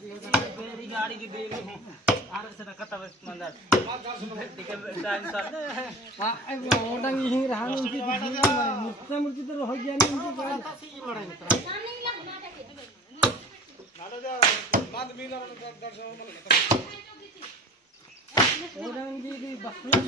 बेरी गाड़ी की berry are से कता बस मंदार टिकट टाइम सर हां ओडंग ही रहन उनकी मूर्ति तो हो गया नहीं उनकी गाड़ी बाद मिला दर्शन ओडंग जी बस में